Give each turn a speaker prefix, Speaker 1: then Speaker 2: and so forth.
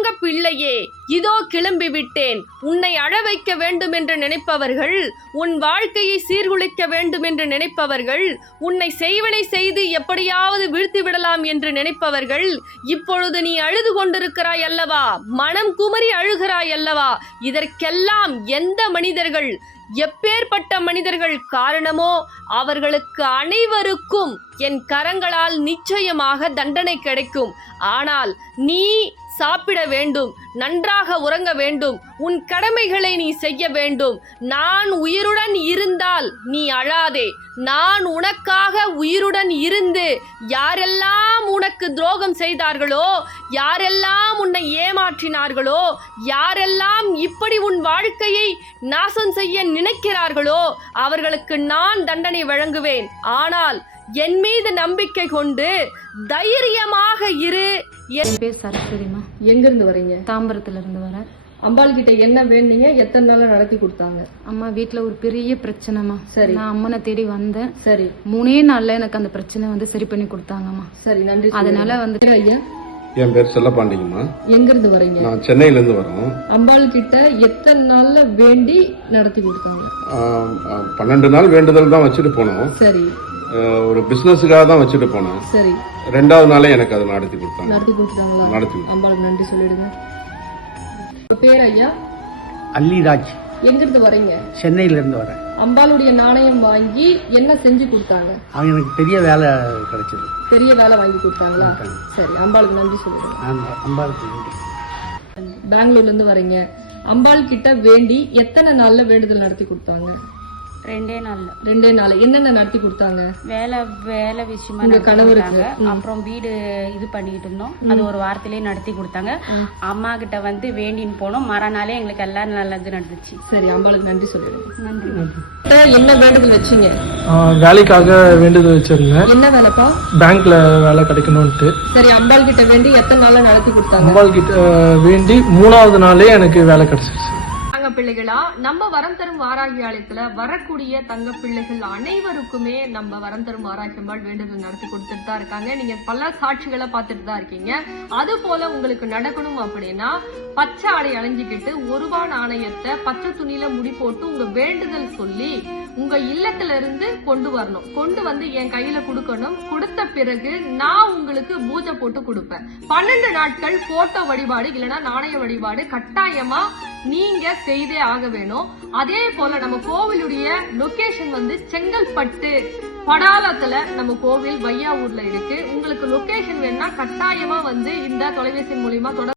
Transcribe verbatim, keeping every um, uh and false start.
Speaker 1: தங்க பிள்ளையே, இதோ கிளம்பி விட்டேன். உன்னை அழ வைக்க வேண்டும் என்று நினைப்பவர்கள், உன் வாழ்க்கையை சீர்குலைக்க வேண்டும் என்று நினைப்பவர்கள், உன்னை செய்வனை செய்து எப்படியாவது வீழ்த்தி விடலாம் என்று நினைப்பவர்கள், இப்பொழுது நீ அழுது கொண்டிருக்கிறாய் அல்லவா, மனம் குமரி அழுகிறாய் அல்லவா, இதற்கெல்லாம் எந்த மனிதர்கள், எப்பேற்பட்ட மனிதர்கள் காரணமோ அவர்களுக்கு அனைவருக்கும் என் கரங்களால் நிச்சயமாக தண்டனை கிடைக்கும். ஆனால் நீ சாப்பிட வேண்டும், நன்றாக உறங்க வேண்டும், உன் கடமைகளை நீ செய்ய வேண்டும். நான் உயிருடன் இருந்தால் நீ அழாதே. நான் உனக்காக உயிருடன் இருந்து யாரெல்லாம் உனக்கு துரோகம் செய்தார்களோ, யாரெல்லாம் உன்னை ஏமாற்றினார்களோ, யாரெல்லாம் இப்படி உன் வாழ்க்கையை நாசம் செய்ய நினைக்கிறார்களோ அவர்களுக்கு நான் தண்டனை வழங்குவேன். ஆனால் என் மீது நம்பிக்கை கொண்டு தைரியமாக இரு.
Speaker 2: என் பேர் சரஸ்வதிமா.
Speaker 3: எங்க இருந்து வரீங்க?
Speaker 2: தாம்பரத்துல இருந்து வரேன்.
Speaker 3: அம்பாள் கிட்ட என்ன வேண்டீங்க? எத்தனை நாளா நடத்தி கொடுத்தாங்க?
Speaker 2: அம்மா வீட்டுல ஒரு பெரிய பிரச்சனைமா.
Speaker 3: சரி.
Speaker 2: நான் அம்மனை தேடி வந்தேன்.
Speaker 3: சரி.
Speaker 2: மூணே நாள்ல எனக்கு அந்த பிரச்சனை வந்து சரி பண்ணி கொடுத்தாங்கம்மா.
Speaker 3: சரி, நன்றி.
Speaker 2: அதனால வந்து
Speaker 3: ஐயா,
Speaker 4: என் பேர் செல்லப்பாண்டிங்கம்மா.
Speaker 3: எங்க இருந்து வரீங்க?
Speaker 4: நான் சென்னையில இருந்து வரோம்.
Speaker 3: அம்பாள் கிட்ட எத்தனை நாள்ல வேண்டி நடத்தி கொடுத்தாங்க?
Speaker 4: பன்னெண்டு நாள் வேண்டுதல் தான் வச்சுட்டு போனோம்.
Speaker 3: சரி.
Speaker 4: ஒரு பிசினஸுக்காக தான் வச்சுட்டு போனேன்.
Speaker 3: சரி.
Speaker 4: ரெண்டாவது நாளே எனக்கு அதை நடத்தி கொடுத்தாங்க.
Speaker 3: நடத்தி கொடுத்தாங்களா?
Speaker 4: நடத்தி.
Speaker 3: அம்பாளுக்கு நன்றி சொல்லிடுங்க. பேர் ஐயா?
Speaker 5: அல்லிராஜ்.
Speaker 3: எங்க இருந்து வரீங்க?
Speaker 5: சென்னையில இருந்து வரேன்.
Speaker 3: அம்பாளுடைய நாணயம் வாங்கி என்ன செஞ்சு கொடுத்தாங்க?
Speaker 5: அவங்க எனக்கு பெரிய வேலை கிடைச்சது.
Speaker 3: பெரிய வேலை வாங்கி கொடுத்தாங்களா? சரி, அம்பாளுக்கு நன்றி சொல்லிடுங்க.
Speaker 5: அம்பாளுக்கு நன்றி.
Speaker 3: பெங்களூர்ல இருந்து வரீங்க. அம்பாள் கிட்ட வேண்டி எத்தனை நாள்ல வேண்டுதல் நடத்தி கொடுத்தாங்க?
Speaker 6: ரெண்டே நாள்ல.
Speaker 3: ரெண்டே நாள். என்னென்ன நடத்தி கொடுத்தாங்க?
Speaker 6: வேலை வேலை விஷயமா
Speaker 3: உங்க கணவருக்கு.
Speaker 6: அப்புறம் வீடு இது பண்ணிட்டு இருந்தோம், அது ஒரு வாரத்திலேயே நடத்தி கொடுத்தாங்க. அம்மா கிட்ட வந்து வேண்டின்னு போனோம், மறுநாளே எங்களுக்கு எல்லாம் நல்லது நடந்துச்சு.
Speaker 3: சரி, அம்பாளுக்கு நன்றி சொல்லிடுங்க.
Speaker 6: நன்றி.
Speaker 3: என்ன வேண்டுதல் வச்சீங்க?
Speaker 7: வேலைக்காக வேண்டுதல் வச்சிருந்தேன்.
Speaker 3: என்ன வேலைப்பா?
Speaker 7: பேங்க்ல வேலை கிடைக்கணும்ட்டு.
Speaker 3: சரி, அம்பாள் கிட்ட வேண்டி எத்தனை நாள்ல நடத்தி கொடுத்தாங்க?
Speaker 7: அம்பாள் கிட்ட வேண்டி மூணாவது நாளே எனக்கு வேலை கிடைச்சிருச்சு.
Speaker 1: தங்க பிள்ளைகளா, நம்ம வரம் தரும் வாராகி ஆலயத்துல வரக்கூடிய தங்க பிள்ளைகள் அனைவருக்குமே நம்ம வரம் தரும் வாராகி அம்பாள் வேண்டுதல் நடத்தி கொடுத்துட்டு தான் இருக்காங்க. நீங்க பல சாட்சிகளை பார்த்துட்டு தான் இருக்கீங்க. அது போல உங்களுக்கு நடக்கணும் அப்படின்னா பச்சை ஆடை அணிஞ்சுக்கிட்டு ஒரு ரூபா நாணயத்தை பச்சை துணியில முடி போட்டு உங்க வேண்டுதல் சொல்லி உங்க இல்லத்துல இருந்து கொண்டு வரணும். கொண்டு வந்து என் கையில கொடுக்கணும். கொடுத்த பிறகு நான் உங்களுக்கு பூஜை போட்டு கொடுப்பேன். பன்னெண்டு நாட்கள் போட்டோ வழிபாடு இல்லைன்னா நாணய வழிபாடு கட்டாயமா நீங்க செய்தே ஆக வேணும். அதே போல நம்ம கோவிலுடைய லொகேஷன் வந்து செங்கல்பட்டு படாலத்துல நம்ம கோவில் வையாவூர்ல இருக்கு. உங்களுக்கு லொகேஷன் வேணும்னா கட்டாயமா வந்து இந்த தொலைபேசி மூலியமா தொடர்பு